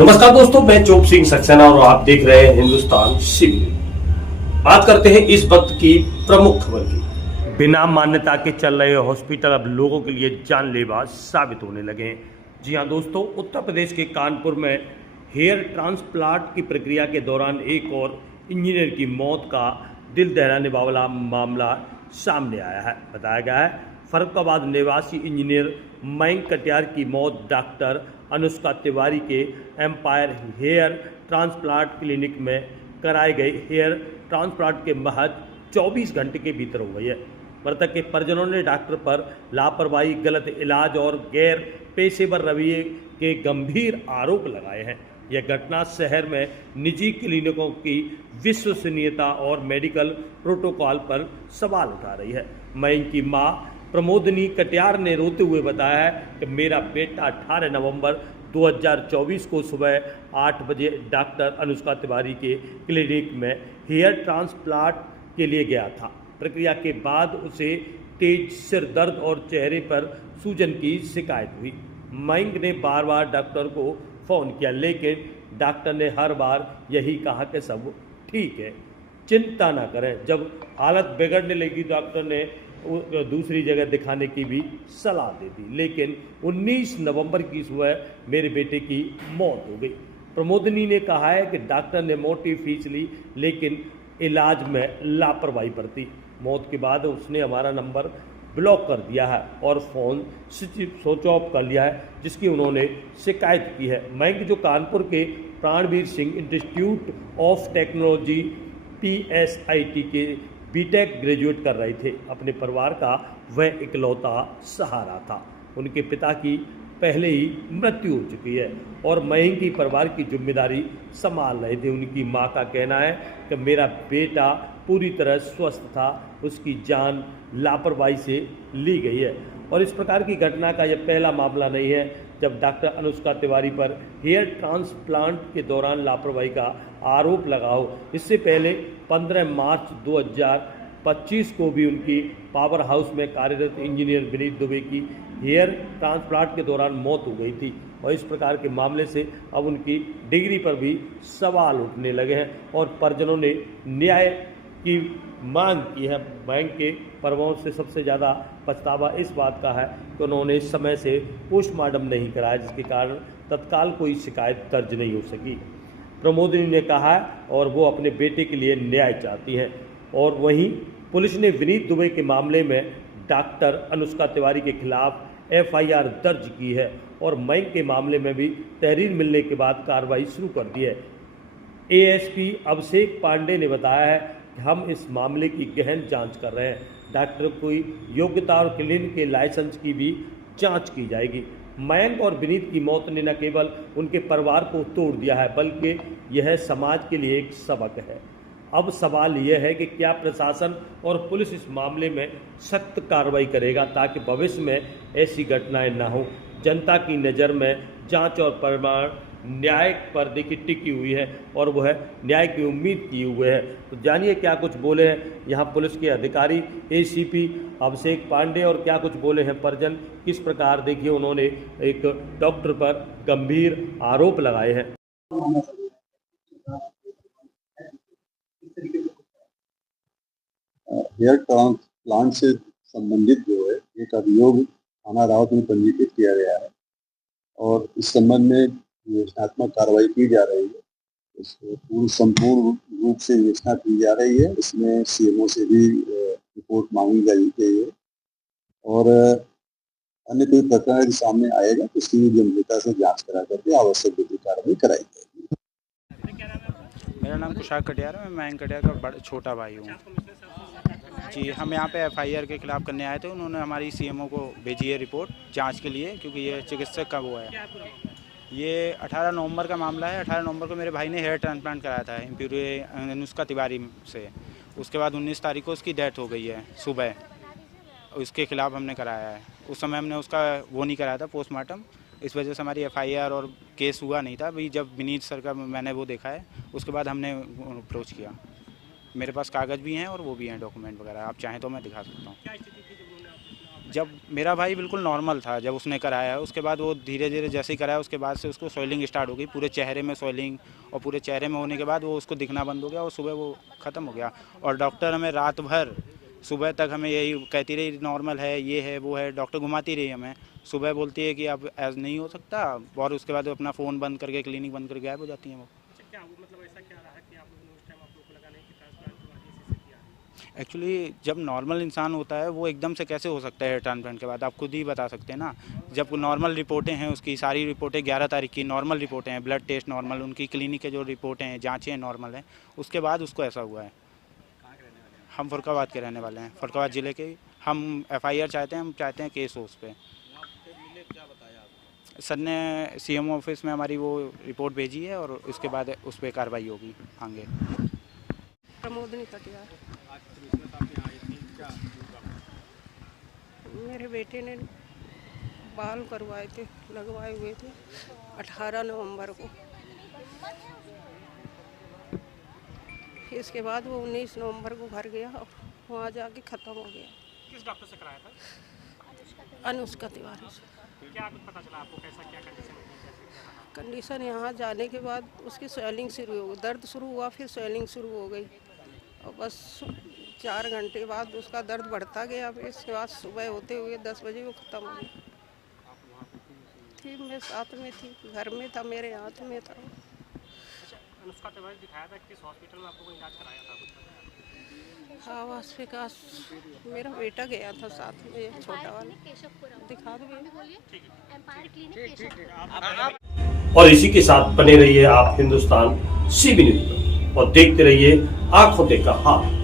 नमस्कार दोस्तों, मैं चोप सिंह सक्सेना और आप देख रहे हैं हिंदुस्तान सिविल। बात करते हैं इस वक्त की प्रमुख खबर की। बिना मान्यता के चल रहे हॉस्पिटल अब लोगों के लिए जानलेवा साबित होने लगे हैं। जी हां दोस्तों, उत्तर प्रदेश के कानपुर में हेयर ट्रांसप्लांट की प्रक्रिया के दौरान एक और इंजीनियर की मौत का दिल दहलाने वाला मामला सामने आया है। बताया गया है फर्रुखाबाद निवासी इंजीनियर मयंक कटियार की मौत डॉक्टर अनुष्का तिवारी के एम्पायर हेयर ट्रांसप्लांट क्लिनिक में कराए गए हेयर ट्रांसप्लांट के महज 24 घंटे के भीतर हो गई है। मृतक के परिजनों ने डॉक्टर पर लापरवाही, गलत इलाज और गैर पेशेवर रवैये के गंभीर आरोप लगाए हैं। यह घटना शहर में निजी क्लिनिकों की विश्वसनीयता और मेडिकल प्रोटोकॉल पर सवाल उठा रही है। मयंक की मां प्रमोदिनी कटियार ने रोते हुए बताया है कि मेरा बेटा 18 नवंबर 2024 को सुबह 8 बजे डॉक्टर अनुष्का तिवारी के क्लिनिक में हेयर ट्रांसप्लांट के लिए गया था। प्रक्रिया के बाद उसे तेज सिर दर्द और चेहरे पर सूजन की शिकायत हुई। मयंक ने बार बार डॉक्टर को फ़ोन किया, लेकिन डॉक्टर ने हर बार यही कहा कि सब ठीक है, चिंता ना करें। जब हालत बिगड़ने लगी डॉक्टर ने दूसरी जगह दिखाने की भी सलाह दे दी, लेकिन 19 नवंबर की सुबह मेरे बेटे की मौत हो गई। प्रमोदिनी ने कहा है कि डॉक्टर ने मोटी फीस ली, लेकिन इलाज में लापरवाही बरती। मौत के बाद उसने हमारा नंबर ब्लॉक कर दिया है और फ़ोन स्विच ऑफ कर लिया है, जिसकी उन्होंने शिकायत की है। मयंक जो कानपुर के Pranveer Singh institute of technology PSIT के बीटेक ग्रेजुएट कर रहे थे। अपने परिवार का वह इकलौता सहारा था। उनके पिता की पहले ही मृत्यु हो चुकी है और मयंक की परिवार की जिम्मेदारी संभाल रहे थे। उनकी मां का कहना है कि मेरा बेटा पूरी तरह स्वस्थ था, उसकी जान लापरवाही से ली गई है। और इस प्रकार की घटना का यह पहला मामला नहीं है जब डॉक्टर अनुष्का तिवारी पर हेयर ट्रांसप्लांट के दौरान लापरवाही का आरोप लगा हो। इससे पहले 15 मार्च 2025 को भी उनकी पावर हाउस में कार्यरत इंजीनियर विनीत दुबे की हेयर ट्रांसप्लांट के दौरान मौत हो गई थी। और इस प्रकार के मामले से अब उनकी डिग्री पर भी सवाल उठने लगे हैं और परिजनों ने न्याय की मांग की है। बैंक के परिवारों से सबसे ज़्यादा पछतावा इस बात का है कि उन्होंने समय से पोस्टमार्टम नहीं कराया, जिसके कारण तत्काल कोई शिकायत दर्ज नहीं हो सकी। प्रमोदिनी ने कहा है और वो अपने बेटे के लिए न्याय चाहती हैं। और वहीं पुलिस ने विनीत दुबे के मामले में डॉक्टर अनुष्का तिवारी के खिलाफ FIR दर्ज की है और मयंक के मामले में भी तहरीर मिलने के बाद कार्रवाई शुरू कर दी है। ASP अभिषेक पांडे ने बताया है कि हम इस मामले की गहन जांच कर रहे हैं। डॉक्टर की योग्यता और क्लिनिक के लाइसेंस की भी जांच की जाएगी। मयंक और विनीत की मौत ने न केवल उनके परिवार को तोड़ दिया है, बल्कि यह समाज के लिए एक सबक है। अब सवाल यह है कि क्या प्रशासन और पुलिस इस मामले में सख्त कार्रवाई करेगा ताकि भविष्य में ऐसी घटनाएं न हों। जनता की नज़र में जांच और प्रमाण न्याय पर देखिए टिकी हुई है और वह न्याय की उम्मीद किए हुए है। तो जानिए क्या कुछ बोले हैं यहाँ पुलिस के अधिकारी ACP अभिषेक पांडे और क्या कुछ बोले हैं परिजन। किस प्रकार देखिए उन्होंने एक डॉक्टर पर गंभीर आरोप लगाए हैं। हेयर ट्रांसप्लांट से संबंधित जो है एक अभियोग थाना रावत में पंजीकृत किया गया है और इस संबंध में विवेचनात्मक कार्रवाई की जा रही है। इसको संपूर्ण रूप से विवेचना की जा रही है। इसमें CMO से भी रिपोर्ट मांगी गई है और अन्य कोई प्रकरण यदि सामने आएगा तो उसकी गंभीरता से जांच करा करके आवश्यक विधिक कार्रवाई कराई जाएगी। मेरा नाम कुशाग कटियार है, मैं मयंक कटियार का छोटा भाई हूँ जी। हम यहाँ पे FIR के खिलाफ करने आए थे। उन्होंने हमारी CMO को भेजी है रिपोर्ट जांच के लिए, क्योंकि ये चिकित्सक का वो है। ये 18 नवंबर का मामला है। 18 नवंबर को मेरे भाई ने हेयर ट्रांसप्लांट कराया था एम्प्यूरी अनुष्का तिवारी से। उसके बाद 19 तारीख को उसकी डेथ हो गई है सुबह। उसके खिलाफ हमने कराया है। उस समय हमने उसका वो नहीं कराया था पोस्टमार्टम, इस वजह से हमारी FIR और केस हुआ नहीं था। अभी जब विनीत सर का मैंने वो देखा है उसके बाद हमने अप्रोच किया। मेरे पास कागज़ भी हैं और वो भी हैं डॉक्यूमेंट वगैरह, आप चाहें तो मैं दिखा सकता हूँ। जब मेरा भाई बिल्कुल नॉर्मल था जब उसने कराया, उसके बाद वो धीरे धीरे जैसे ही कराया उसके बाद से उसको स्वेलिंग स्टार्ट हो गई, पूरे चेहरे में स्वेलिंग, और पूरे चेहरे में होने के बाद वो उसको दिखना बंद हो गया और सुबह वो ख़त्म हो गया। और डॉक्टर हमें रात भर सुबह तक हमें यही कहती रही नॉर्मल है, ये है वो है, डॉक्टर घुमाती रही हमें। सुबह बोलती है कि अब ऐज नहीं हो सकता, और उसके बाद अपना फ़ोन बंद करके क्लिनिक बंद करके गायब हो जाती हैं वो। क्या वो मतलब ऐसा क्या रहा कि आप लोगों ने उस टाइम आप लोगों को लगा नहीं कि ट्रांसप्लांट वाली चीज़ किया? एक्चुअली जब नॉर्मल इंसान होता है वो एकदम से कैसे हो सकता है ट्रांसप्लांट के बाद, आप खुद ही बता सकते हैं ना। जब नॉर्मल रिपोर्टें हैं, उसकी सारी रिपोर्टें 11 तारीख की नॉर्मल रिपोर्टें हैं, ब्लड टेस्ट नॉर्मल, उनकी क्लिनिक के जो रिपोर्टें हैं, जाँचें नॉर्मल हैं, उसके बाद उसको ऐसा हुआ है। हम फरुखाबाद के रहने वाले हैं, फरुखाबाद ज़िले के। हम FIR चाहते हैं, हम चाहते हैं केस हो उस पर। सर ने CMO ऑफिस में हमारी वो रिपोर्ट भेजी है और उसके बाद उस पर कार्रवाई होगी आगे। प्रमोदनी कटियार। मेरे बेटे ने बाल करवाए थे, लगवाए हुए थे 18 नवंबर को। इसके बाद वो 19 नवंबर को घर गया और वहाँ जाके ख़त्म हो गया। किस डॉक्टर से कराया था? अनुष्का तिवारी से। क्या कुछ पता चला आपको, कैसा क्या कंडीशन थी? कंडीशन यहाँ जाने के बाद उसकी स्वेलिंग शुरू हो गई, दर्द शुरू हुआ, फिर स्वेलिंग शुरू हो गई और बस 4 घंटे बाद उसका दर्द बढ़ता गया। फिर इसके बाद सुबह होते हुए 10 बजे वो ख़त्म हो गई थी। मैं साथ में थी, घर में था, मेरे हाथ में था। अनुष्का तिवारी दिखाया था, किस हॉस्पिटल में आपको इलाज कराया था? कुछ पता है? आवास विकास, मेरा बेटा गया था साथ में, छोटा वाला। दिखा दो और इसी के साथ बने रहिए आप हिंदुस्तान CB न्यूज़ पर और देखते रहिए आंखों देखा हाल।